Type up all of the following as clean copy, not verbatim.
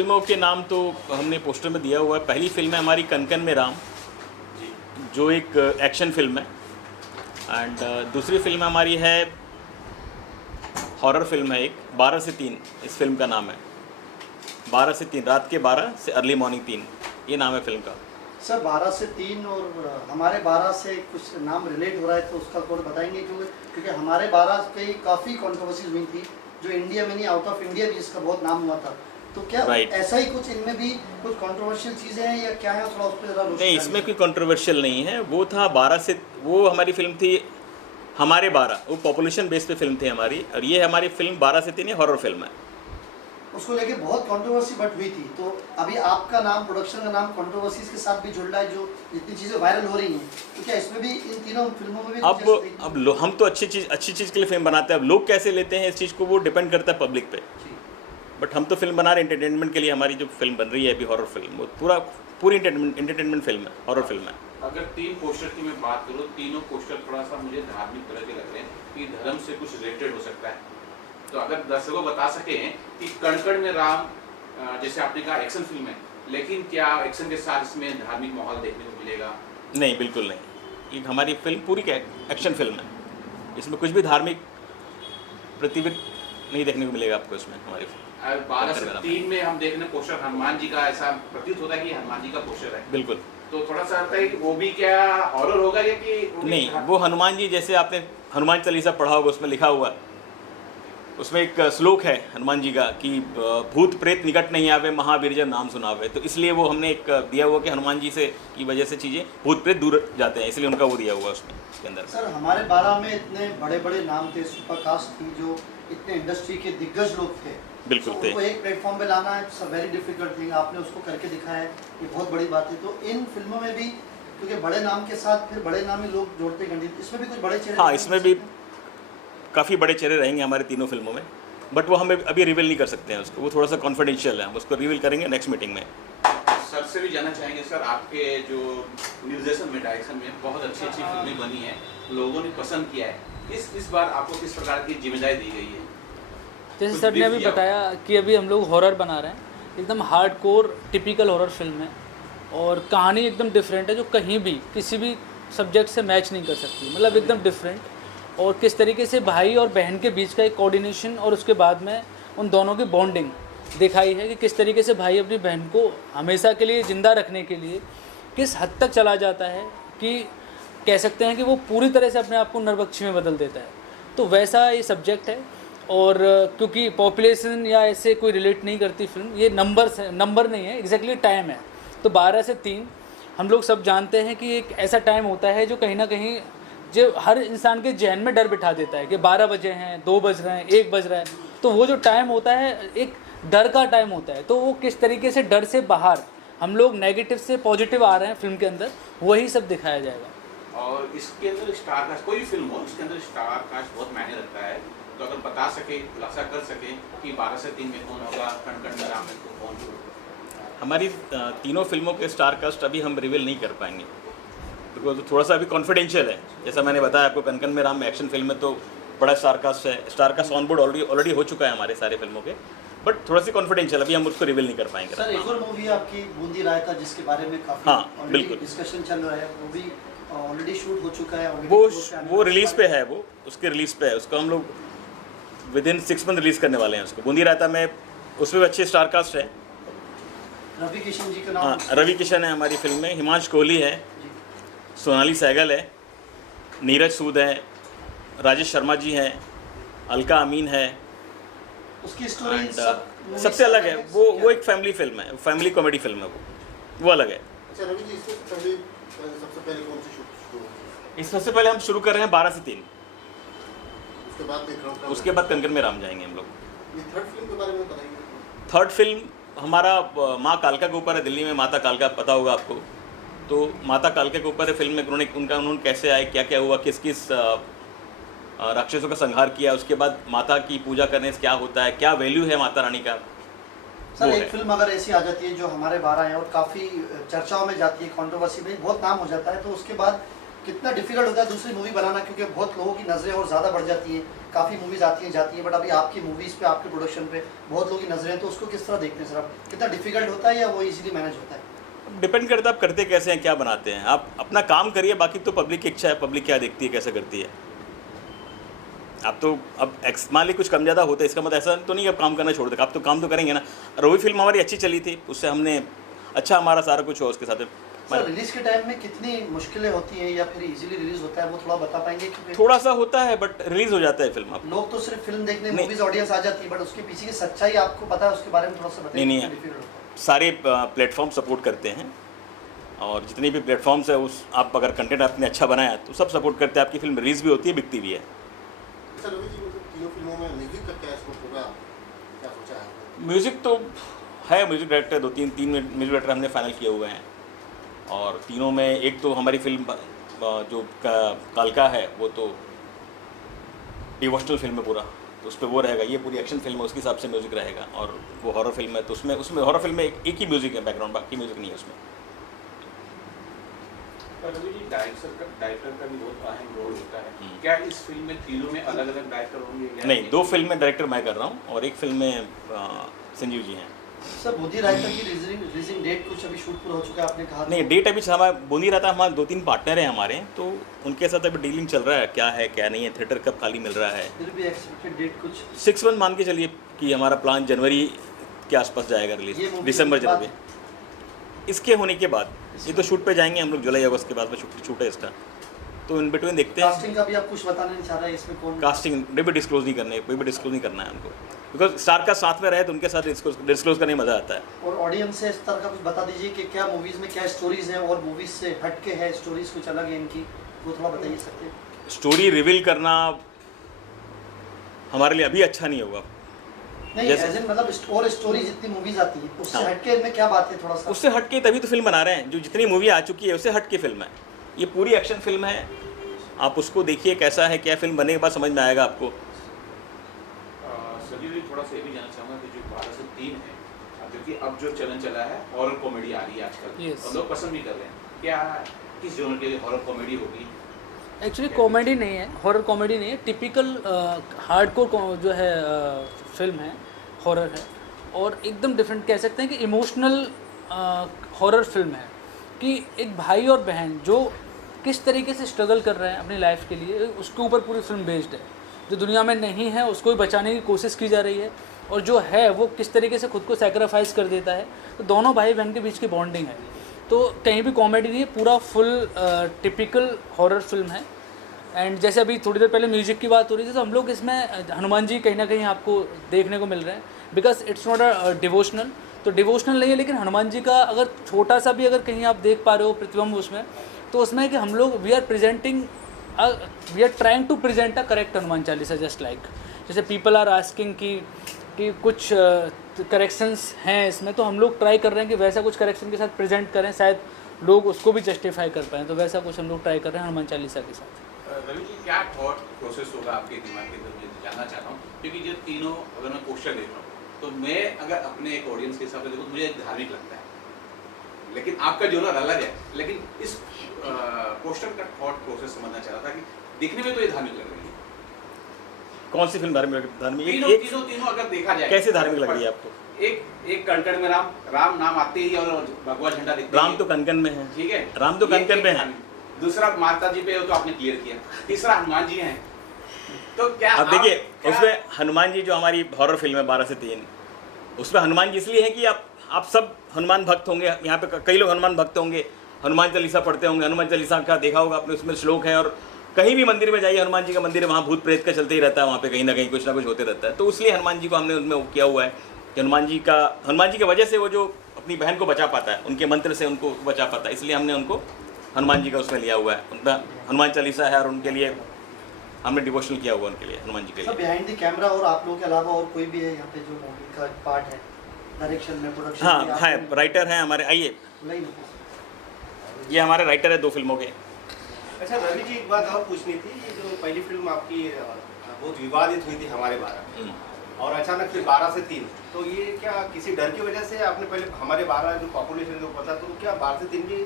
फिल्मों के नाम तो हमने पोस्टर में दिया हुआ है। पहली फिल्म है हमारी कनकन में राम, जो एक एक्शन फिल्म है, एंड दूसरी फिल्म हमारी है हॉरर फिल्म है, एक 12 से 3 इस फिल्म का नाम है। 12 से 3, रात के 12 से अर्ली मॉर्निंग 3, ये नाम है फिल्म का। सर 12 से 3 और हमारे 12 से कुछ नाम रिलेट हो रहा है, तो उसका कोड बताएंगे? क्योंकि हमारे 12 पे काफ़ी कंट्रोवर्सीज हुई थी, जो इंडिया में नहीं आउट ऑफ इंडिया भी इसका बहुत नाम हुआ था। तो क्या ऐसा ही कुछ इनमें भी कुछ कंट्रोवर्शियल चीज़ें हैं या क्या है? थोड़ा उस पर ज़रा नहीं, इसमें कोई कंट्रोवर्शियल नहीं है। वो था 12 से, वो हमारी फिल्म थी हमारे 12, वो पॉपुलेशन बेस पे फिल्म थी हमारी, और ये हमारी फिल्म 12 से 3 ये हॉरर फिल्म है। उसको लेके बहुत कंट्रोवर्सी बट हुई थी, तो अभी आपका नाम, प्रोडक्शन का नाम कंट्रोवर्सीज के साथ भी जुड़ रहा है, जो जितनी चीज़ें वायरल हो रही हैं, तो क्या इसमें भी, इन तीनों फिल्मों में भी अब हम तो अच्छी चीज़ के लिए फिल्म बनाते हैं। अब लोग कैसे लेते हैं इस चीज़ को, वो डिपेंड करता है पब्लिक पे। बट हम तो फिल्म बना रहे हैं एंटरटेनमेंट के लिए। हमारी जो फिल्म बन रही है अभी हॉरर फिल्म, वो पूरी एंटरटेनमेंट फिल्म है, हॉरर फिल्म है। अगर 3 पोस्टर की मैं बात करूँ, तीनों पोस्टर थोड़ा सा मुझे धार्मिक तरह के लग रहे हैं कि धर्म से कुछ रिलेटेड हो सकता है। तो अगर दर्शकों बता सके कि कण-कण में राम, जैसे आपने कहा एक्शन फिल्म है, लेकिन क्या एक्शन के साथ इसमें धार्मिक माहौल देखने को मिलेगा? नहीं, बिल्कुल नहीं। ये हमारी फिल्म पूरी एक्शन फिल्म है, इसमें कुछ भी धार्मिक प्रतिबिंब नहीं देखने को मिलेगा आपको इसमें। हमारी 12 से 3 में हम देख रहे हैं पोस्टर हनुमान जी का, ऐसा प्रतीत होता है कि हनुमान जी का पोस्टर है। बिल्कुल। तो थोड़ा सा लगता है कि वो भी क्या हॉरर होगा या कि नहीं, वो हनुमान जी, जैसे आपने हनुमान चालीसा पढ़ा होगा, उसमें लिखा हुआ, उसमें एक श्लोक है हनुमान जी का कि भूत प्रेत निकट नहीं आवे, महावीर जब नाम सुनावे। तो इसलिए वो हमने एक दिया हुआ कि हनुमान जी से की वजह से चीज़ें भूत प्रेत दूर जाते हैं, इसलिए उनका वो दिया हुआ उसमें उसके अंदर। सर हमारे 12 में इतने बड़े बड़े नाम थे, सुपरकास्ट थी, जो इतने इंडस्ट्री के दिग्गज लोग थे। बिल्कुल थे। उनको एक प्लेटफॉर्म पे लाना है वेरी डिफिकल्ट थिंग, आपने उसको करके दिखाया है, ये बहुत बड़ी बात है। तो इन फिल्मों में भी, क्योंकि बड़े नाम के साथ फिर बड़े नाम ही लोग जोड़ते हैं, इसमें भी कुछ बड़े चेहरे? हाँ, इसमें भी काफ़ी बड़े चेहरे रहेंगे हमारे तीनों फिल्मों में, बट वो हमें अभी रिवील नहीं कर सकते हैं उसको, वो थोड़ा सा कॉन्फिडेंशियल है। हम उसको रिवील करेंगे नेक्स्ट मीटिंग में। सर से भी जानना चाहेंगे, सर आपके जो निर्देशन में, डायरेक्शन में बहुत अच्छी फिल्में बनी हैं, लोगों ने पसंद किया है, इस बार आपको किस प्रकार की जिम्मेदारी दी गई है? जैसे सर ने अभी बताया कि अभी हम लोग हॉरर बना रहे हैं, एकदम हार्डकोर टिपिकल हॉरर फिल्म है, और कहानी एकदम डिफरेंट है, जो कहीं भी किसी भी सब्जेक्ट से मैच नहीं कर सकती, मतलब एकदम डिफरेंट। और किस तरीके से भाई और बहन के बीच का एक कोऑर्डिनेशन, और उसके बाद में उन दोनों की बॉन्डिंग दिखाई है कि किस तरीके से भाई अपनी बहन को हमेशा के लिए ज़िंदा रखने के लिए किस हद तक चला जाता है, कि कह सकते हैं कि वो पूरी तरह से अपने आप को नरबक्षी में बदल देता है। तो वैसा ये सब्जेक्ट है, और क्योंकि पॉपुलेशन या ऐसे कोई रिलेट नहीं करती फिल्म, ये नंबर नहीं है, एग्जैक्टली टाइम है। तो 12 से 3 हम लोग सब जानते हैं कि एक ऐसा टाइम होता है जो कहीं ना कहीं जो हर इंसान के जहन में डर बिठा देता है कि 12 बजे हैं, 2 बज रहे हैं, 1 बज रहा है। तो वो जो टाइम होता है एक डर का टाइम होता है, तो वो किस तरीके से डर से बाहर हम लोग नेगेटिव से पॉजिटिव आ रहे हैं फिल्म के अंदर, वही सब दिखाया जाएगा। और इसके अंदर स्टार कास्ट, कोई भी फिल्म हो, इसके अंदर स्टार कास्ट बहुत मायने रखता है। तो अगर बता सके, खुलासा कर सके कि 12 से 3 में कौन होगा, कण-कण में राम में कौन होगा? हमारी तीनों फिल्मों के स्टार कास्ट अभी हम रिवील नहीं कर पाएंगे, बिकॉज तो थोड़ा सा अभी कॉन्फिडेंशियल है। जैसा मैंने बताया आपको, कनकन में राम में एक्शन फिल्म में तो बड़ा स्टार कास्ट है, star cast on board already हो चुका है हमारे सारे फिल्मों के, बट थोड़ा सी कॉन्फिडेंशियल, अभी हम उसको रिवील नहीं कर पाएंगे। सर एक और मूवी आपकी बूंदी रायता, जिसके बारे में काफ़ी बिल्कुल डिस्कशन चल रहा है, वो भी ऑलरेडी शूट हो चुका है, वो रिलीज़ पे है, वो उसके रिलीज़ पे है, उसको हम लोग विदिन 6 मंथ रिलीज़ करने वाले हैं उसको। बूंदी रायता में उसमें भी अच्छे स्टार कास्ट है। रवि किशन जी का नाम? हाँ, रवि किशन है हमारी फिल्म में, हिमांशु कोहली है, सोनाली सहगल है, नीरज सूद है, राजेश शर्मा जी हैं, अलका अमीन है। उसकी स्टोरी सबसे अलग है, वो एक फैमिली फिल्म है, फैमिली कॉमेडी फिल्म है, वो अलग है। अच्छा रवि जी, सबसे पहले कौन सी शूट? इस सबसे पहले हम शुरू कर रहे हैं 12 से 3, उसके बाद कनकन में राम जाएंगे हम लोग। ये थर्ड फिल्म के बारे में बताइए। थर्ड फिल्म हमारा माँ कालका के ऊपर है, दिल्ली में माता कालका पता होगा आपको। तो माता कालका के ऊपर है फिल्म में, उन्होंने कैसे आए, क्या क्या हुआ, किस किस राक्षसों का संहार किया, उसके बाद माता की पूजा करने से क्या होता है, क्या वैल्यू है माता रानी का। सर एक फिल्म अगर ऐसी आ जाती है जो हमारे 12 हैं और काफ़ी चर्चाओं में जाती है, कंट्रोवर्सी में बहुत नाम हो जाता है, तो उसके बाद कितना डिफिकल्ट होता है दूसरी मूवी बनाना, क्योंकि बहुत लोगों की नज़रें और ज़्यादा बढ़ जाती हैं काफ़ी मूवीज़ आती हैं जाती हैं, बट अभी आपकी मूवीज़ पे, आपके प्रोडक्शन पे बहुत लोगों की नज़रें हैं, तो उसको किस तरह देखते हैं सर आप? कितना डिफिकल्ट होता है या वो इजीली मैनेज होता है? डिपेंड करता है आप करते कैसे हैं, क्या बनाते हैं। आप अपना काम करिए, बाकी तो पब्लिक की इच्छा है, पब्लिक क्या देखती है, कैसे करती है। आप तो अब मान ली कुछ कम ज़्यादा होता है, इसका मतलब ऐसा तो नहीं कि आप काम करना छोड़ दें, आप तो काम तो करेंगे ना। रोवी फिल्म हमारी अच्छी चली थी, उससे हमने अच्छा हमारा सारा कुछ हो उसके साथ। सर रिलीज़ के टाइम में कितनी मुश्किलें होती हैं या फिर इजीली रिलीज़ होता है, वो थोड़ा बता पाएंगे? क्योंकि थोड़ा सा होता है बट रिलीज़ हो जाता है फिल्म। आप लोग तो सिर्फ फिल्म देखने नहीं। मूवीज़ ऑडियंस आ जाती है, बट उसके पीछे की सच्चाई आपको पता है, उसके बारे में थोड़ा सा बताइए। नहीं, कितना difficult होता है? सारे प्लेटफॉर्म सपोर्ट करते हैं, और जितने भी प्लेटफॉर्म्स है उस आप अगर कंटेंट आपने अच्छा बनाया तो सब सपोर्ट करते हैं, आपकी फिल्म रिलीज़ भी होती है, बिकती भी है। सर रवि जी, मतलब तीनों फिल्मों में म्यूजिक का क्या स्कोप होगा, क्या सोचा है आपने? म्यूज़िक तो है, म्यूज़िक डायरेक्टर तीन म्यूज़िक डायरेक्टर हमने फाइनल किए हुए हैं, और तीनों में एक तो हमारी फिल्म जो कालका है वो तो डिवोशनल फिल्म है पूरा, तो उस पर वो रहेगा। ये पूरी एक्शन फिल्म है, उसके हिसाब से म्यूज़िक रहेगा। और वो हॉरर फिल्म है तो उसमें हॉरर फिल्म में एक ही म्यूज़िक है बैकग्राउंड, बाकी म्यूज़िक नहीं है उसमें। रवि जी, डायरेक्टर का भी बहुत अहम रोल होता है। क्या इस फिल्म में तीनों में अलग अलग डायरेक्टर होंगे या नहीं, 2 फिल्म में डायरेक्टर मैं कर रहा हूँ और एक फिल्म में संजीव जी हैं। सर बूंदी रायता की रिलीजिंग डेट कुछ अभी शूट पूरा हो चुका है, आपने कहा। नहीं, डेट अभी हमारा बूंदी रहता, हमारे 2-3 पार्टनर हैं हमारे, तो उनके साथ अभी डीलिंग चल रहा है, क्या है क्या नहीं है, थिएटर कब खाली मिल रहा है। फिर भी एक्सपेक्टेड डेट कुछ 6 मंथ मान के चलिए कि हमारा प्लान जनवरी के आसपास जाएगा ये रिलीज, movie दिसंबर के बाद? जनवरी इसके होने के बाद। ये तो शूट पे जाएंगे हम लोग जुलाई अगस्त के बाद में, शूट है इसका, तो इन बिटवीन देखते हैं। कास्टिंग का भी आप कुछ बताना नहीं चाह रहे हैं इसमें कौन? कास्टिंग भी डिस्क्लोज नहीं करना है, कोई भी डिस्क्लोज नहीं करना है उनको, बिकॉज स्टार का साथ में रहे तो उनके साथ डिस्क्लोज करने में मज़ा आता है। और ऑडियंस से इस तरह का कुछ बता दीजिए कि क्या मूवीज़ में क्या स्टोरीज हैं और मूवीज़ से हट के है स्टोरीज कुछ अलग है इनकी, वो थोड़ा बताइए सकते हैं? स्टोरी रिवील करना हमारे लिए अभी अच्छा नहीं होगा। नहीं, जैसे- एज इन मतलब और स्टोरी जितनी मूवीज़ आती है उससे हाँ। हट के इनमें क्या बात है थोड़ा सा? उससे हट के तभी तो फिल्म बना रहे हैं, जो जितनी मूवी आ चुकी है उससे हट के फिल्म है। ये पूरी एक्शन फिल्म है, आप उसको देखिए कैसा है, क्या फिल्म बनने के बाद समझ में आएगा आपको। संजीव जी, थोड़ा सा ये भी जानना चाहूँगा कि जो 12 से 3 है, जो कि अब जो चलन चला है, हॉरर कॉमेडी आ रही है आजकल, Yes. और लोग पसंद भी कर रहे हैं, क्या किस जोनर के हॉरर कॉमेडी होगी? एक्चुअली कॉमेडी नहीं है, हॉरर कॉमेडी नहीं है, टिपिकल हार्डकोर जो है फिल्म है, हॉरर है, और एकदम डिफरेंट कह सकते हैं कि इमोशनल हॉरर फिल्म है कि एक भाई और बहन जो किस तरीके से स्ट्रगल कर रहे हैं अपनी लाइफ के लिए, उसके ऊपर पूरी फिल्म बेस्ड है। जो दुनिया में नहीं है उसको भी बचाने की कोशिश की जा रही है, और जो है वो किस तरीके से खुद को सैक्रिफाइस कर देता है। तो दोनों भाई बहन के बीच की बॉन्डिंग है, तो कहीं भी कॉमेडी नहीं है, पूरा फुल टिपिकल हॉरर फिल्म है। एंड जैसे अभी थोड़ी देर पहले म्यूजिक की बात हो रही थी, तो हम लोग इसमें हनुमान जी कहीं ना कहीं आपको देखने को मिल रहे हैं, because it's not a devotional, तो डिवोशनल नहीं है, लेकिन हनुमान जी का अगर छोटा सा भी अगर कहीं आप देख पा रहे हो प्रतिबिंब उसमें, तो उसमें है कि हम लोग we are trying to present a correct Hanuman Chalisa, just like जैसे पीपल आर आस्किंग कि कुछ करेक्शंस हैं इसमें, तो हम लोग ट्राई कर रहे हैं कि वैसा कुछ करेक्शन के साथ प्रेजेंट करें, शायद लोग उसको भी जस्टिफाई कर पाएँ, तो वैसा कुछ हम लोग ट्राई कर रहे हैं हनुमान चालीसा के साथ। रवि जी, क्या थॉट प्रोसेस होगा आपके दिमाग के अंदर, मैं जानना चाहता हूँ, क्योंकि जो तीनों अगर मैं पोस्टर देख रहा हूँ तो मैं अगर अपने एक ऑडियंस के हिसाब से देखूँ तो मुझे धार्मिक लगता है, लेकिन आपका जोनर अलग है। लेकिन इस पोस्टर का थॉट प्रोसेस समझना चाह रहा था कि दिखने में तो ये धार्मिक लग रही है। कौन सी फिल्म धार्मिक तीनों अगर देखा जाए कैसे धार्मिक लग रही है आपको? एक कणकण में राम नाम आते ही और भगवा झंडा दिखते राम तो कनकन में है, ठीक है, राम तो कनकन में है। दूसरा माता जी पे हो तो आपने क्लियर किया, तीसरा हनुमान जी हैं, तो क्या अब देखिए उसमें हनुमान जी जो हमारी हॉरर फिल्म है 12 से 3, उसमें हनुमान जी इसलिए है कि आप सब हनुमान भक्त होंगे, यहाँ पे कई लोग हनुमान भक्त होंगे, हनुमान चालीसा पढ़ते होंगे। हनुमान चालीसा का देखा होगा आपने, उसमें श्लोक है, और कहीं भी मंदिर में जाइए, हनुमान जी का मंदिर है, वहाँ भूत प्रेत का चलते ही रहता है, वहाँ पे कहीं ना कहीं कुछ ना कुछ होते रहता है। तो इसलिए हनुमान जी को हमने उनमें किया हुआ है कि हनुमान जी की वजह से वो जो अपनी बहन को बचा पाता है, उनके मंत्र से उनको बचा पाता है, इसलिए हमने उनको हनुमान जी का उसमें लिया हुआ है। उनका हनुमान चालीसा है और उनके लिए हमने डिवोशनल किया हुआ उनके लिए, हनुमान जी के सब लिए। बिहाइंड द कैमरा और आप लोगों के अलावा और कोई भी है यहाँ पे जो मूवी का पार्ट है, डायरेक्शन में, प्रोडक्शन में? हाँ है, राइटर हैं हमारे, आइए नहीं, ये हमारे राइटर है 2 फिल्मों के। अच्छा रवि जी, एक बात और पूछनी थी, ये जो पहली फिल्म आपकी बहुत विवादित हुई थी हमारे 12, और अचानक फिर 12 से 3, तो ये क्या किसी डर की वजह से आपने पहले हमारे 12 जो पॉपुलेशन के ऊपर था, तो क्या 12 से 3 की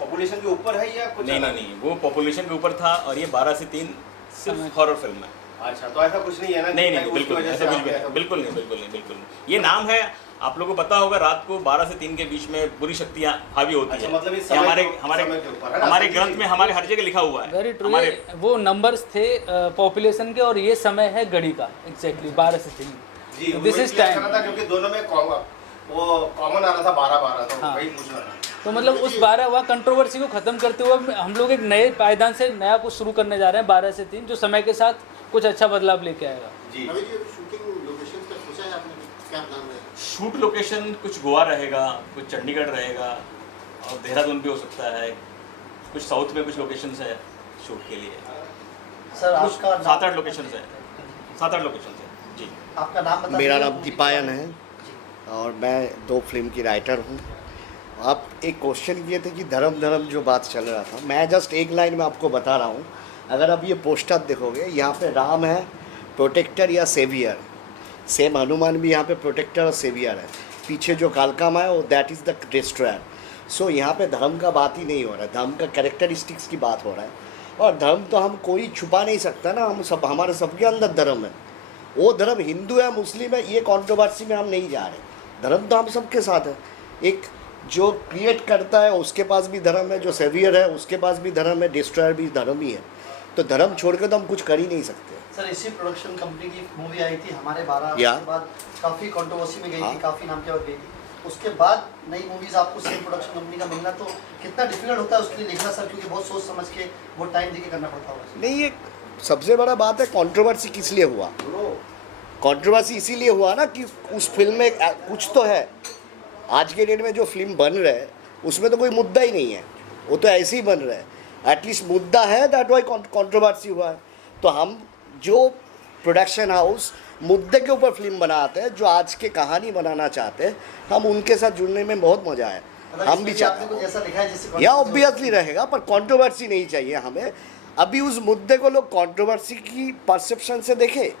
पॉपुलेशन के ऊपर है या कुछ? नहीं, वो पॉपुलेशन के ऊपर था, और ये 12 से 3 सिर्फ हॉरर फिल्म है। अच्छा, तो ऐसा कुछ नहीं है ना? नहीं कि नहीं, उसकी बिल्कुल वजह नहीं, से ऐसा कुछ आप भी ऐसा नहीं, बिल्कुल नहीं, बिल्कुल नहीं, बिल्कुल नहीं। ये नाम है, आप लोगों को पता होगा, रात को 12 से 3 के बीच में बुरी शक्तियाँ हावी होती अच्छा, है। मतलब इस ये समय हमारे के- हमारे समय के ऊपर है ना? हमारे संजय ग्रंथ जी, में हमारे हर जगह लिखा हुआ है। Very true. हमारे वो नंबर्स थे पॉपुलेशन के, और ये समय है घड़ी का, एग्जैक्टली 12 से 3। जी, दिस वही इज clear टाइम। करना था क्योंकि दोनों में वो कॉमन आ रहा था 12-12, तो हाँ। वही पूछना था। तो मतलब उस 12 हुआ कंट्रोवर्सी को खत्म करते हुए हम लोग एक नए पायदान से नया कुछ शुरू करने जा रहे हैं 12 से 3, जो समय के साथ कुछ अच्छा बदलाव लेके आएगा। जी, रवि जी, शूटिंग लोकेशन का सोचा है आपने? क्या प्लान है? शूट लोकेशन कुछ गोवा रहेगा, कुछ चंडीगढ़ रहेगा, और देहरादून भी हो सकता है, कुछ साउथ में कुछ लोकेशंस है शूट के लिए। सर कुछ आपका 7-8 लोकेशंस है, 7-8 लोकेशंस है जी। आपका नाम बता मेरा दीजिए, नाम मूवी दीपायन के है जी। और मैं 2 फिल्म की राइटर हूँ। आप एक क्वेश्चन किए थे कि धर्म जो बात चल रहा था, मैं जस्ट एक लाइन में आपको बता रहा हूँ। अगर आप ये पोस्टर देखोगे, यहाँ पे राम है प्रोटेक्टर या सेवियर, सेम हनुमान भी यहाँ पे प्रोटेक्टर और सेवियर है। पीछे जो कालका माँ है वो दैट इज़ द डिस्ट्रॉयर। सो यहाँ पे धर्म का बात ही नहीं हो रहा है, धर्म का कैरेक्टरिस्टिक्स की बात हो रहा है। और धर्म तो हम कोई छुपा नहीं सकता ना, हम सब, हमारे सबके अंदर धर्म है। वो धर्म हिंदू है मुस्लिम है, ये कंट्रोवर्सी में हम नहीं जा रहे। धर्म तो हम सबके साथ है। एक जो क्रिएट करता है उसके पास भी धर्म है, जो सेवियर है उसके पास भी धर्म है, डिस्ट्रॉयर भी धर्म ही है। तो धर्म छोड़ के तो हम कुछ कर ही नहीं सकते। सर इसी प्रोडक्शन कंपनी की मूवी आई थी हमारे 12 या। के बाद काफ़ी कंट्रोवर्सी में गई हाँ। थी, काफ़ी नाम के बाद गई थी। उसके बाद नई मूवीज आपको सेम प्रोडक्शन कंपनी का मिलना तो कितना डिफिकल्ट होता है उसके लिए लिखना सर, क्योंकि बहुत सोच समझ के बहुत टाइम देके करना पड़ता होगा। नहीं, ये सबसे बड़ा बात है कंट्रोवर्सी किस लिए हुआ। कंट्रोवर्सी इसीलिए हुआ ना कि उस फिल्म में कुछ तो है। आज के डेट में जो फिल्म बन रहा है उसमें तो कोई मुद्दा ही नहीं है, वो तो ऐसे ही बन रहा है। एटलीस्ट मुद्दा है, दैट वाई कंट्रोवर्सी हुआ है। तो हम जो प्रोडक्शन हाउस मुद्दे के ऊपर फिल्म बनाते हैं, जो आज के कहानी बनाना चाहते हैं, हम उनके साथ जुड़ने में बहुत मज़ा है। मतलब हम इसमें भी आपने चाहते कुछ हैं ऐसा लिखा है जिससे या controversy- ऑब्वियसली रहेगा, पर कंट्रोवर्सी नहीं चाहिए हमें। अभी उस मुद्दे को लोग कंट्रोवर्सी की परसेप्शन से देखे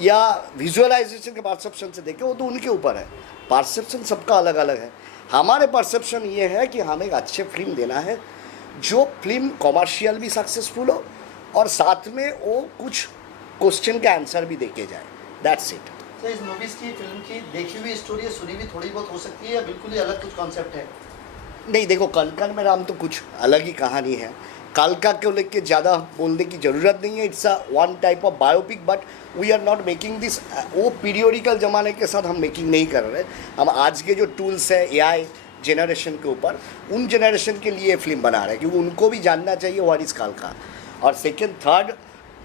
या विजुअलाइजेशन के परसेप्शन से देखे, वो तो उनके ऊपर है। परसेप्शन सबका अलग अलग है। हमारे परसेप्शन ये है कि हमें एक अच्छे फिल्म देना है, जो फिल्म कॉमर्शियल भी सक्सेसफुल हो और साथ में वो कुछ क्वेश्चन का आंसर भी देके जाए। That's it. तो इस मूवीज की फिल्म की देखी हुई स्टोरी है, सुनी हुई थोड़ी बहुत हो सकती है, या बिल्कुल ही अलग कुछ कॉन्सेप्ट है? नहीं, देखो, कनकन में राम तो कुछ अलग ही कहानी है। कालका को लेके ज़्यादा बोलने की ज़रूरत नहीं है। It's a one type of biopic, but we are not making this. वो पीरियोडिकल ज़माने के साथ हम मेकिंग नहीं कर रहे। हम आज के जो टूल्स है एआई जनरेशन के ऊपर, उन जनरेशन के लिए फिल्म बना रहे हैं, क्योंकि उनको भी जानना चाहिए व्हाट इज़ कालका। और सेकेंड थर्ड,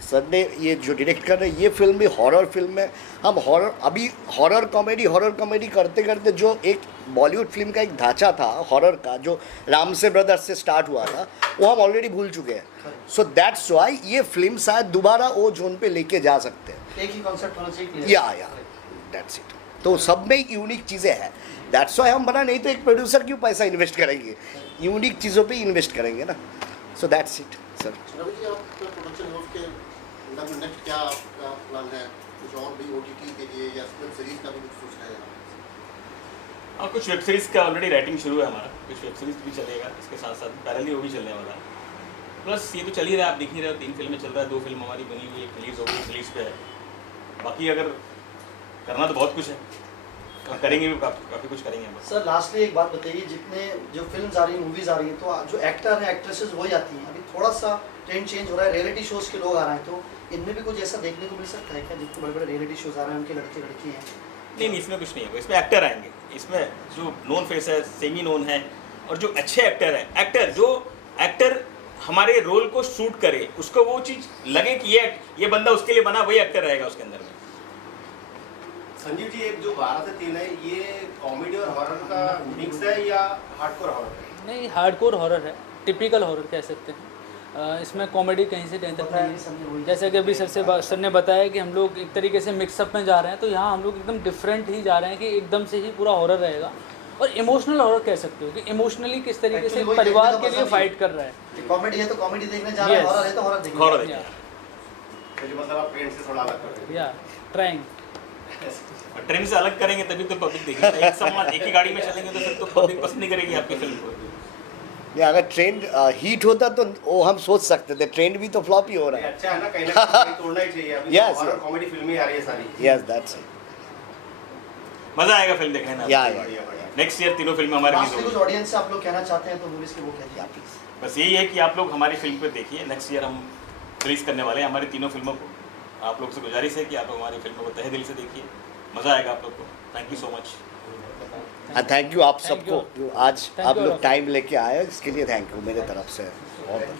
सर ने ये जो डायरेक्ट कर रहे हैं, ये फिल्म भी हॉरर फिल्म है। हम हॉरर, अभी हॉरर कॉमेडी करते करते जो एक बॉलीवुड फिल्म का एक ढांचा था हॉरर का, जो रामसे ब्रदर्स से स्टार्ट हुआ था, वो हम ऑलरेडी भूल चुके हैं। सो दैट्स वाई ये फिल्म शायद दोबारा वो जोन पे लेके जा सकते हैं। एक ही कॉन्सेप्ट होना चाहिए, clear। या दैट्स इट। तो सब में यूनिक चीज़ें हैं। दैट्स वाई हम बना, नहीं तो एक प्रोड्यूसर क्यों पैसा इन्वेस्ट करेंगे, यूनिक चीज़ों पे इन्वेस्ट करेंगे ना। So that's it sir. Ravi ji, आपका प्रोडक्शन हाउस के अंदर में नेक्स्ट क्या आपका प्लान है? कुछ और भी ओटीटी के लिए या वेब सीरीज का भी कुछ सोच रहे हैं आप? और कुछ वेब सीरीज़ का ऑलरेडी राइटिंग शुरू है हमारा, कुछ वेब सीरीज़ भी चलेगा इसके साथ साथ, पैरेलली वो भी चलने वाला है। प्लस ये तो चल ही रहा है, आप देख ही रहे हो, 3 फिल्में चल रहा है, 2 फिल्म हमारी बनी हुई, एक रिलीज़ हो गई, रिलीज़ पे है। बाकी अगर करना तो बहुत कुछ है, करेंगे भी, काफ़ी कुछ करेंगे हम। सर लास्टली एक बात बताइए, जितने जो फिल्म आ रही है, मूवीज आ रही है, तो जो एक्टर हैं एक्ट्रेसेस वही आती हैं। अभी थोड़ा सा ट्रेंड चेंज हो रहा है, रियलिटी शोज़ के लोग आ रहे हैं, तो इनमें भी कुछ ऐसा देखने को मिल सकता है क्या? जितने बड़े बड़े रियलिटी शोज़ आ रहे हैं उनके लड़के लड़की हैं। नहीं, इसमें कुछ नहीं होगा। इसमें एक्टर आएंगे, इसमें जो नोन फेस है, सेमी नोन है, और जो अच्छे एक्टर हैं, जो एक्टर हमारे रोल को शूट करे, उसको वो चीज़ लगे कि ये बंदा उसके लिए बना, वही एक्टर रहेगा उसके अंदर में। संजीव जी, एक जो 12 से 3 है, ये कॉमेडी और हॉरर का मिक्स है या हार्डकोर हॉरर है? नहीं, हार्डकोर हॉरर है, टिपिकल हॉरर कह सकते हैं। इसमें कॉमेडी कहीं से कहीं तक नहीं है। जैसे कि अभी सर ने बताया कि हम लोग एक तरीके से मिक्सअप में जा रहे हैं, तो यहाँ हम लोग एकदम डिफरेंट ही जा रहे हैं कि एकदम से ही पूरा हॉरर रहेगा। और इमोशनल हॉरर कह सकते हो कि इमोशनली किस तरीके से Actually वही परिवार देखने के का लिए मजा फाइट भी कर रहा है। कॉमेडी है तो कॉमेडी देखने जा रहे हैं, Yes. हॉरर है तो हॉरर देखने हॉरर जा रहे हैं। देखिए, चलिए, मतलब आप ट्रेंड से थोड़ा अलग कर रहे हैं। या ट्राइंग। और ट्रेन से अलग करेंगे तभी तो पब्लिक देखेगी। एक समान एक ही गाड़ी में चलेंगे तो फिर तो पब्लिक पसंद नहीं करेगी आपकी फिल्म को। नहीं, अगर ट्रेंड हिट होता तो वो हम सोच सकते थे, ट्रेंड भी तो फ्लॉप ही हो रहा है। अच्छा है ना, कहीं ना कहीं तोड़ना ही चाहिए। अभी Yes, हॉरर yes. कॉमेडी फिल्में आ रही है सारी। यस दैट्स मज़ा आएगा फिल्म देखने में। या नेक्स्ट ईयर तीनों फिल्में हमारी रिलीज लास्टली कुछ होंगी। ऑडियंस से आप लोग कहना चाहते हैं तो मूवीज के वो कहिए आप प्लीज। बस यही है कि आप लोग हमारी फिल्म को देखिए। नेक्स्ट ईयर हम रिलीज़ करने वाले हैं हमारी तीनों फिल्मों को। आप लोग से गुजारिश है कि आप लोग हमारी फिल्मों को तहे दिल से देखिए, मज़ा आएगा आप लोग को। Thank you so much. Thank you आप Thank सबको, you. आज Thank आप you लोग all. टाइम लेके आए, इसके लिए थैंक यू मेरे तरफ से। बहुत